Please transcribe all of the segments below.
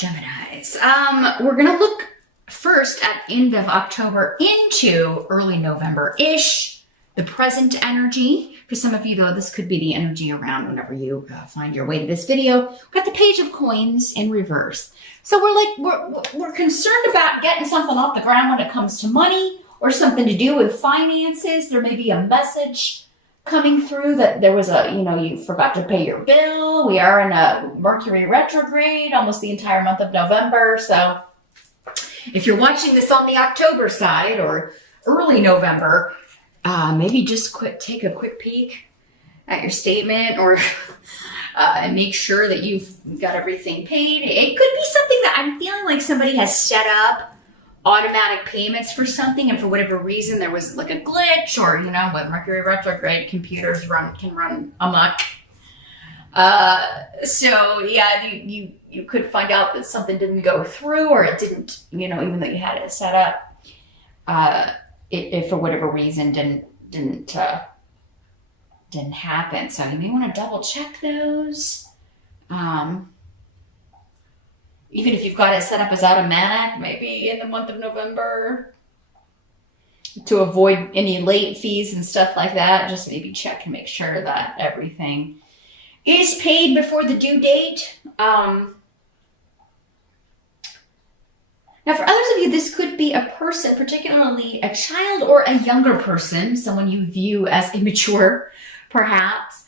Geminis. We're going to look first at end of October into early November-ish, the present energy. For some of you, though, this could be the energy around whenever you find your way to this video. We've got the Page of Coins in reverse. So we're concerned about getting something off the ground when it comes to money or something to do with finances. There may be a message coming through that there was you forgot to pay your bill. We are in a Mercury retrograde almost the entire month of November. So if you're watching this on the October side or early November, maybe just take a quick peek at your statement or and make sure that you've got everything paid. It could be something that I'm feeling like somebody has set up automatic payments for something, and for whatever reason there was like a glitch, or with Mercury retrograde, computers can run amok. So yeah, you could find out that something didn't go through, or it didn't, even though you had it set up, it for whatever reason didn't happen. So you may want to double check those. Even if you've got it set up as automatic, maybe in the month of November, to avoid any late fees and stuff like that, just maybe check and make sure that everything is paid before the due date. Now, for others of you, this could be a person, particularly a child or a younger person, someone you view as immature, perhaps.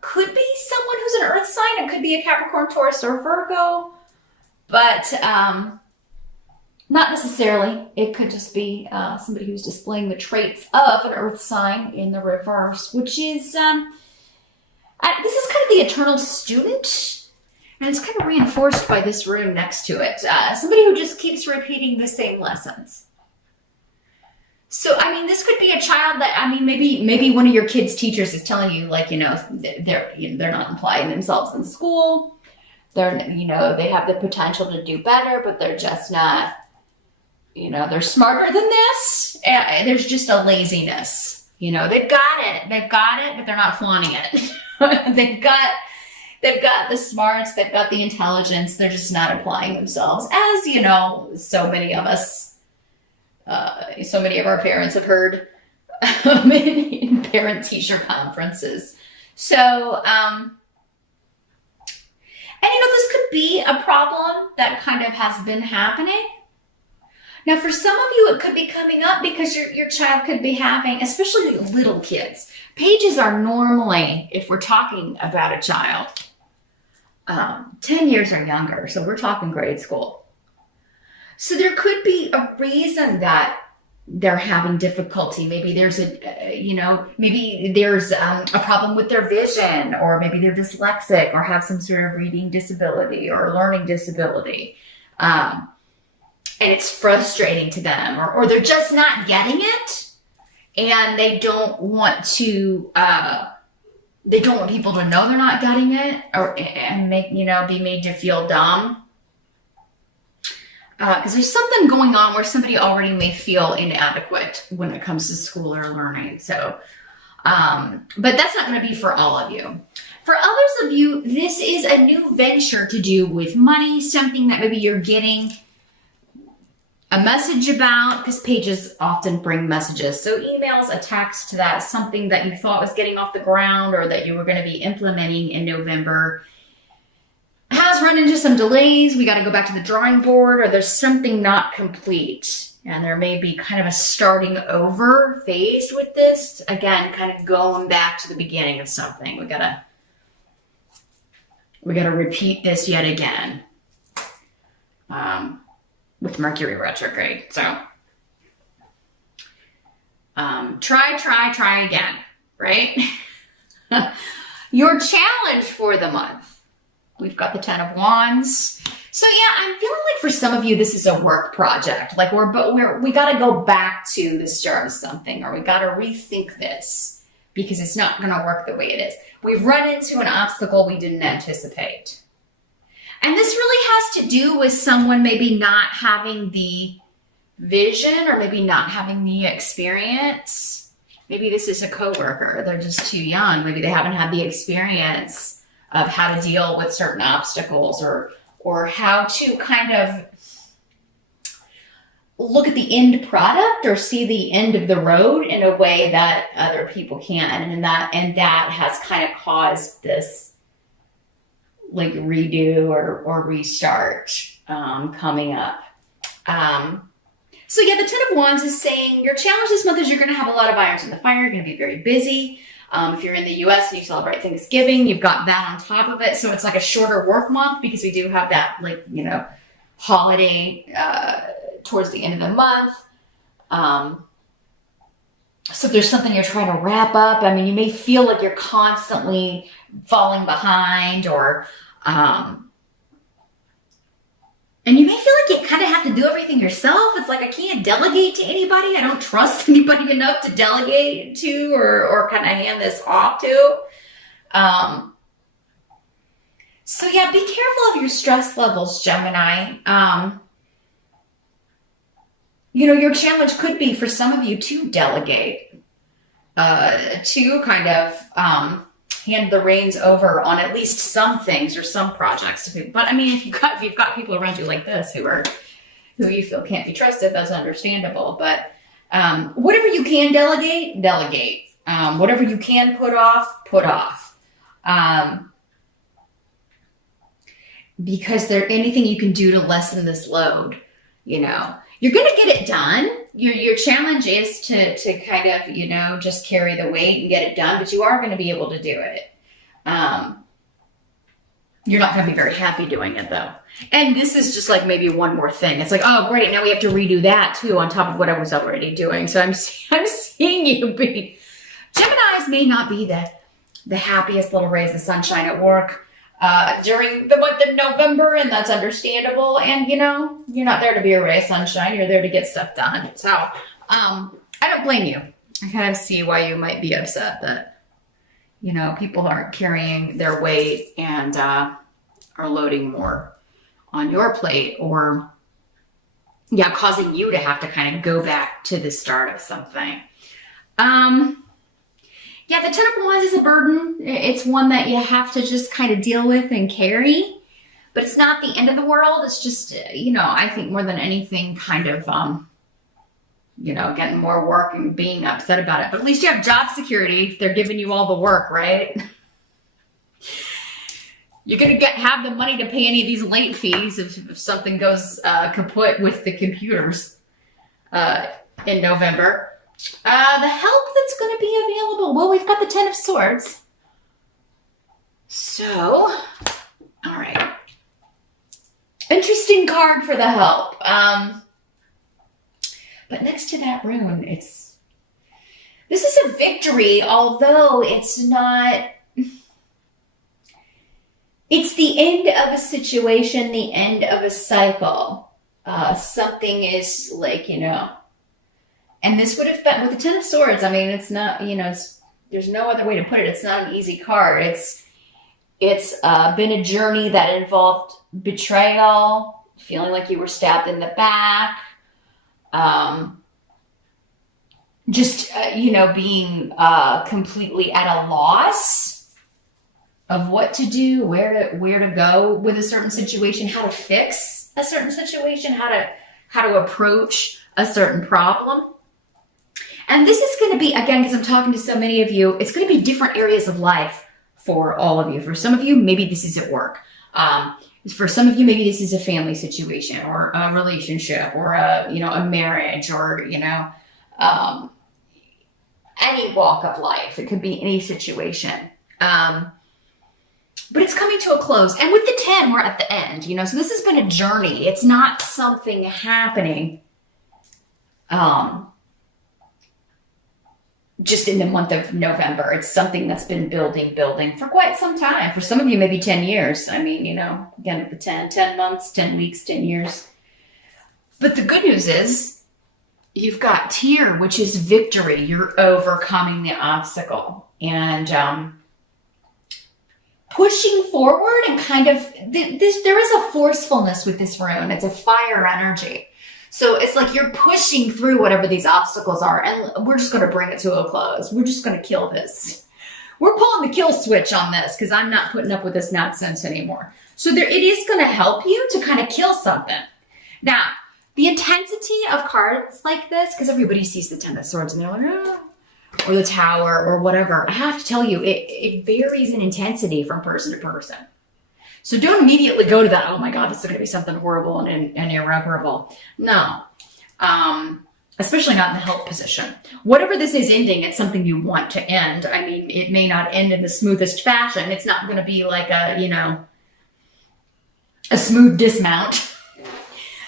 Could be someone who's an earth sign. It could be a Capricorn, Taurus, or Virgo. But not necessarily. It could just be somebody who's displaying the traits of an earth sign in the reverse, which is, this is kind of the eternal student. And it's kind of reinforced by this rune next to it. Somebody who just keeps repeating the same lessons. So, this could be a child that, maybe one of your kids' teachers is telling you, they're not applying themselves in school. They have the potential to do better, but they're just not, they're smarter than this. And there's just a laziness. They've got it, but they're not flaunting it. They've got the smarts, they've got the intelligence, they're just not applying themselves. As, so many of us, so many of our parents have heard in parent-teacher conferences. So, this could be a problem that kind of has been happening. Now, for some of you, it could be coming up because your child could be having, especially little kids. Pages are normally, if we're talking about a child, 10 years or younger. So we're talking grade school. So there could be a reason that they're having difficulty. Maybe there's a problem with their vision, or maybe they're dyslexic or have some sort of reading disability or learning disability. And it's frustrating to them, or they're just not getting it, and they don't want people to know they're not getting it, and be made to feel dumb. Because there's something going on where somebody already may feel inadequate when it comes to school or learning. So, but that's not going to be for all of you. For others of you, this is a new venture to do with money, something that maybe you're getting a message about, because pages often bring messages. So emails, a text, that something that you thought was getting off the ground or that you were going to be implementing in November has run into some delays. We got to go back to the drawing board, or there's something not complete. And there may be kind of a starting over phase with this. Again, kind of going back to the beginning of something. We gotta repeat this yet again. With Mercury retrograde. So try again, right? Your challenge for the month. We've got the 10 of Wands. So yeah, I'm feeling like for some of you, this is a work project. Like we got to go back to the start of something, or we got to rethink this because it's not going to work the way it is. We've run into an obstacle we didn't anticipate. And this really has to do with someone maybe not having the vision, or maybe not having the experience. Maybe this is a coworker. They're just too young. Maybe they haven't had the experience of how to deal with certain obstacles or or how to kind of look at the end product or see the end of the road in a way that other people can't. And that has kind of caused this like redo or restart coming up. So yeah, the Ten of Wands is saying your challenge this month is you're going to have a lot of irons in the fire. You're going to be very busy. If you're in the US and you celebrate Thanksgiving, you've got that on top of it. So it's like a shorter work month because we do have that, like, you know, holiday towards the end of the month. So if there's something you're trying to wrap up, I mean, you may feel like you're constantly falling behind, or and you may feel like you kind of have to do everything yourself. It's like, I can't delegate to anybody. I don't trust anybody enough to delegate to or kind of hand this off to. So yeah, be careful of your stress levels, Gemini. You know, your challenge could be for some of you to delegate, to kind of hand the reins over on at least some things or some projects. But I mean, if you've got people around you like this who you feel can't be trusted, that's understandable. But whatever you can delegate, delegate. Whatever you can put off, put off. Because anything you can do to lessen this load, you know, you're going to get it done. Your challenge is to kind of, you know, just carry the weight and get it done, but you are going to be able to do it. You're not going to be very happy doing it though. And this is just like maybe one more thing. It's like, oh great, now we have to redo that too on top of what I was already doing. So I'm seeing you be, Geminis may not be the happiest little rays of sunshine at work during the month of November, and that's understandable. And you know, you're not there to be a ray of sunshine, you're there to get stuff done. So I don't blame you. I kind of see why you might be upset that, you know, people aren't carrying their weight and are loading more on your plate, or yeah, causing you to have to kind of go back to the start of something. Yeah, the Ten of Wands is a burden. It's one that you have to just kind of deal with and carry, but it's not the end of the world. It's just, you know, I think more than anything kind of, you know, getting more work and being upset about it. But at least you have job security. They're giving you all the work, right? You're going to have the money to pay any of these late fees if something goes kaput with the computers in November. The help that's going to be available. Well, we've got the Ten of Swords. So, all right. Interesting card for the help. But next to that rune, this is a victory, although it's not, it's the end of a situation, the end of a cycle. Something is like, you know, and this would have been, with the Ten of Swords, I mean, it's not, you know, there's no other way to put it. It's not an easy card. It's been a journey that involved betrayal, feeling like you were stabbed in the back, you know, being completely at a loss of what to do, where to go with a certain situation, how to fix a certain situation, how to approach a certain problem. And this is going to be, again, because I'm talking to so many of you, it's going to be different areas of life for all of you. For some of you, maybe this is at work. For some of you, maybe this is a family situation or a relationship or a marriage or, you know, any walk of life. It could be any situation. But it's coming to a close. And with the 10, we're at the end, you know, so this has been a journey. It's not something happening just in the month of November. It's something that's been building for quite some time. For some of you, maybe 10 years. I mean, you know, again, with the 10 months, 10 weeks, 10 years. But the good news is you've got Tear, which is victory. You're overcoming the obstacle and pushing forward and kind of, there is a forcefulness with this rune. It's a fire energy. So it's like you're pushing through whatever these obstacles are, and we're just going to bring it to a close. We're just going to kill this. We're pulling the kill switch on this because I'm not putting up with this nonsense anymore. So it is going to help you to kind of kill something. Now, the intensity of cards like this, because everybody sees the Ten of Swords and they're like, oh, or the Tower or whatever. I have to tell you, it varies in intensity from person to person. So don't immediately go to that, oh my God, this is going to be something horrible and irreparable. No. Especially not in the help position. Whatever this is ending, it's something you want to end. I mean, it may not end in the smoothest fashion. It's not going to be like a smooth dismount.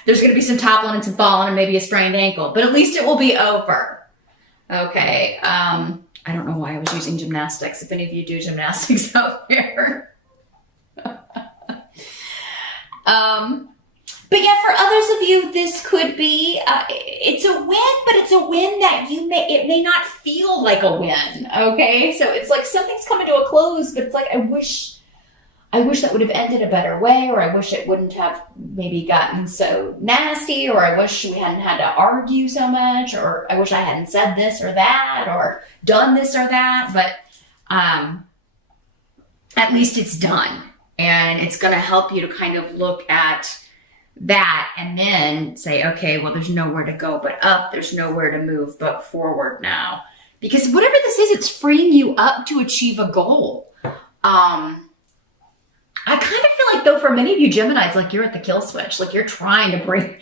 There's going to be some toppling and some falling and maybe a sprained ankle, but at least it will be over. Okay. I don't know why I was using gymnastics. If any of you do gymnastics out there. But yeah, for others of you, this could be, it's a win, but it's a win that it may not feel like a win. Okay. So it's like something's coming to a close, but it's like, I wish that would have ended a better way, or I wish it wouldn't have maybe gotten so nasty, or I wish we hadn't had to argue so much, or I wish I hadn't said this or that, or done this or that, but at least it's done. And it's going to help you to kind of look at that and then say, okay, well, there's nowhere to go but up. There's nowhere to move but forward now. Because whatever this is, it's freeing you up to achieve a goal. I kind of feel like, though, for many of you Geminis, like you're at the kill switch. Like you're trying to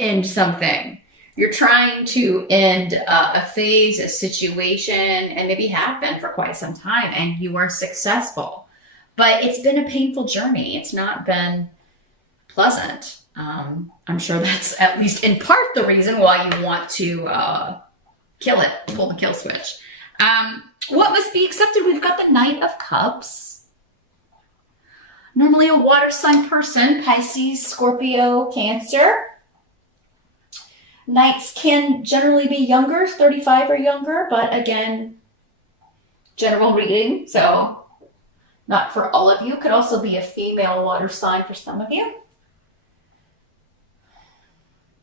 end something. You're trying to end a phase, a situation, and maybe have been for quite some time, and you are successful. But it's been a painful journey. It's not been pleasant. I'm sure that's at least in part the reason why you want to kill it, pull the kill switch. What must be accepted? We've got the Knight of Cups. Normally a water sign person, Pisces, Scorpio, Cancer. Knights can generally be younger, 35 or younger, but again, general reading, so not for all of you. Could also be a female water sign for some of you.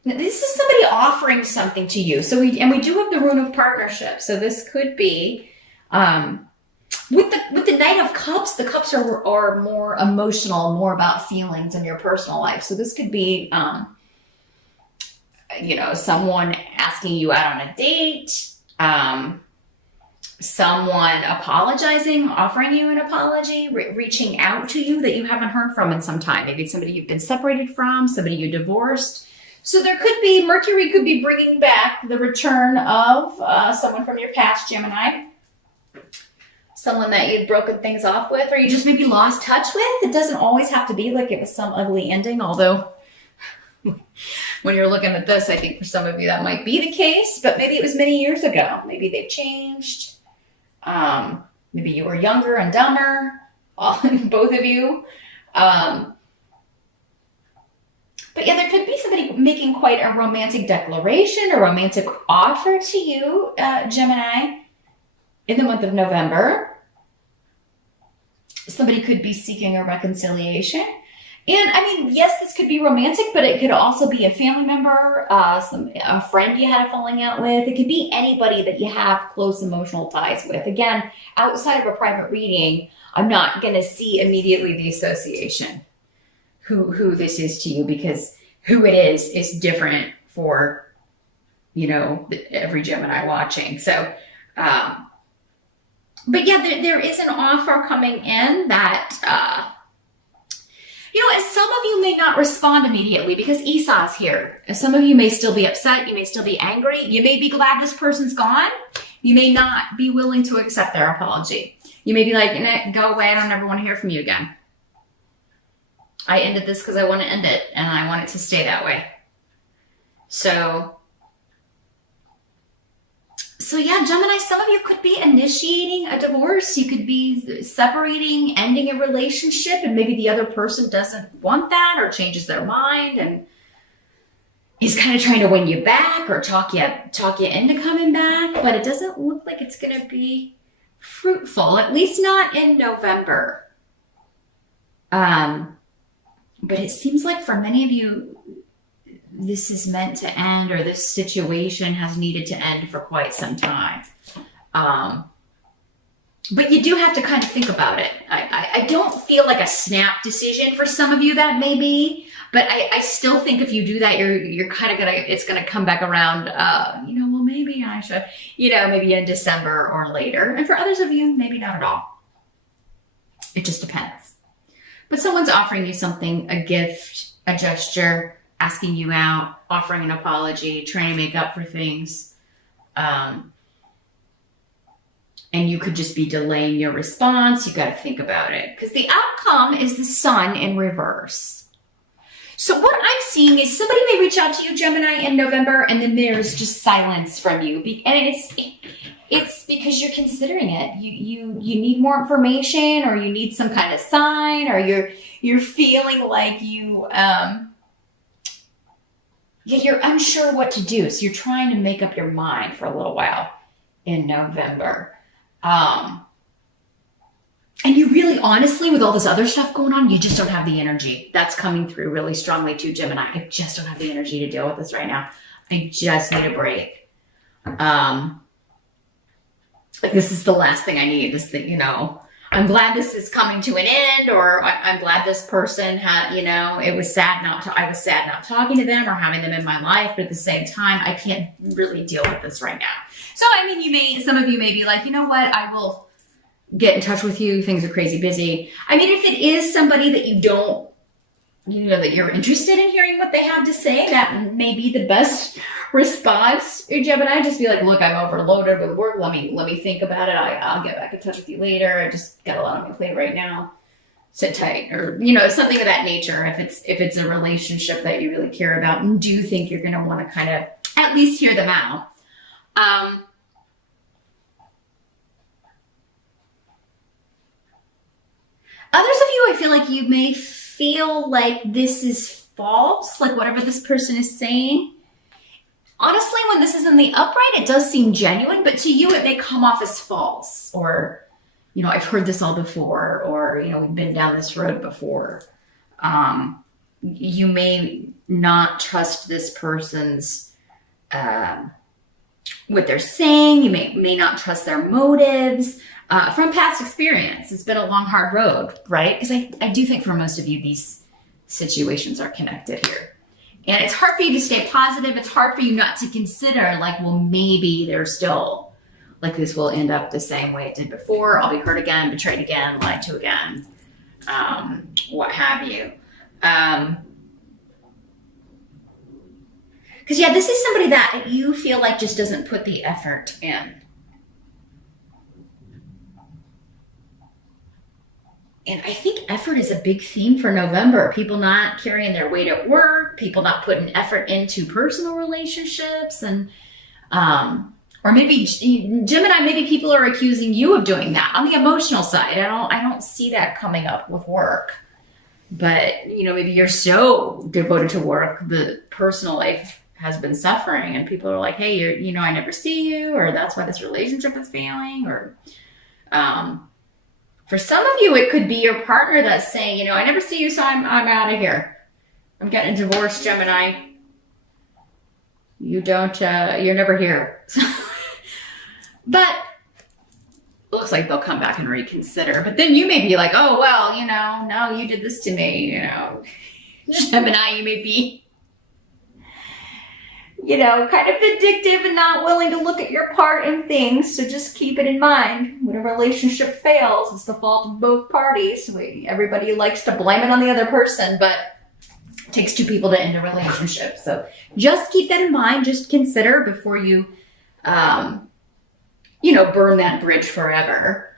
This is somebody offering something to you. So we do have the Rune of Partnership. So this could be with the Knight of Cups. The cups are more emotional, more about feelings in your personal life. So this could be someone asking you out on a date, someone apologizing, offering you an apology, reaching out to you that you haven't heard from in some time. Maybe it's somebody you've been separated from, somebody you divorced. So there could be, Mercury could be bringing back the return of someone from your past, Gemini. Someone that you'd broken things off with, or you just maybe lost touch with. It doesn't always have to be like it was some ugly ending, although when you're looking at this, I think for some of you that might be the case, but maybe it was many years ago. Maybe they've changed. Maybe you were younger and dumber, both of you. But yeah, there could be somebody making quite a romantic declaration, a romantic offer to you, Gemini, in the month of November. Somebody could be seeking a reconciliation. And I mean, yes, this could be romantic, but it could also be a family member, a friend you had a falling out with. It could be anybody that you have close emotional ties with. Again, outside of a private reading, I'm not going to see immediately the association, who this is to you, because who it is different for, every Gemini watching. So, but yeah, there is an offer coming in that, as some of you may not respond immediately because Esau's here. Some of you may still be upset. You may still be angry. You may be glad this person's gone. You may not be willing to accept their apology. You may be like, go away. I don't ever want to hear from you again. I ended this because I want to end it, and I want it to stay that way. So yeah, Gemini, some of you could be initiating a divorce. You could be separating, ending a relationship, and maybe the other person doesn't want that or changes their mind and is kind of trying to win you back or talk you into coming back, but it doesn't look like it's going to be fruitful, at least not in November. But it seems like for many of you, this is meant to end, or this situation has needed to end for quite some time. But you do have to kind of think about it. I don't feel like a snap decision for some of you that may be, but I still think if you do that, you're kind of it's gonna come back around, well, maybe I should, maybe in December or later. And for others of you, maybe not at all. It just depends. But someone's offering you something, a gift, a gesture, asking you out, offering an apology, trying to make up for things. And you could just be delaying your response. You got to think about it because the outcome is the sun in reverse. So what I'm seeing is somebody may reach out to you, Gemini, in November, and then there's just silence from you. And it's because you're considering it. You need more information, or you need some kind of sign, or you're feeling like you're unsure what to do. So you're trying to make up your mind for a little while in November. And you really, honestly, with all this other stuff going on, you just don't have the energy. That's coming through really strongly too, Gemini. I just don't have the energy to deal with this right now. I just need a break. Like this is the last thing I need. This thing, I'm glad this is coming to an end, or I'm glad this person had, I was sad not talking to them or having them in my life, but at the same time, I can't really deal with this right now. So, some of you may be like, you know what, I will get in touch with you. Things are crazy busy. If it is somebody that you don't, that you're interested in hearing what they have to say, that may be the best response, Gemini. Just be like, look, I'm overloaded with work. Let me think about it. I'll get back in touch with you later. I just got a lot on my plate right now. Sit tight, or something of that nature. If it's a relationship that you really care about and do think you're going to want to kind of at least hear them out. Others of you, I feel like you may feel like this is false, like whatever this person is saying. Honestly, when this is in the upright, it does seem genuine, but to you, it may come off as false, or, I've heard this all before, or, we've been down this road before. You may not trust this person's, what they're saying. You may not trust their motives. From past experience, it's been a long, hard road, right? Because I do think for most of you, these situations are connected here. And it's hard for you to stay positive. It's hard for you not to consider like, well, maybe there's still, like this will end up the same way it did before. I'll be hurt again, betrayed again, lied to again, what have you. Because this is somebody that you feel like just doesn't put the effort in. And I think effort is a big theme for November. People not carrying their weight at work, people not putting effort into personal relationships, and or maybe Gemini, maybe people are accusing you of doing that on the emotional side. I don't see that coming up with work. But maybe you're so devoted to work, the personal life has been suffering, and people are like, hey, I never see you, or that's why this relationship is failing, or for some of you, it could be your partner that's saying, I never see you, so I'm out of here. I'm getting a divorce, Gemini. You don't, you're never here. But it looks like they'll come back and reconsider. But then you may be like, oh, well, no, you did this to me, Gemini, you may be, kind of vindictive and not willing to look at your part in things. So just keep it in mind. When a relationship fails, it's the fault of both parties. Everybody likes to blame it on the other person, but it takes two people to end a relationship. So just keep that in mind. Just consider before you, burn that bridge forever.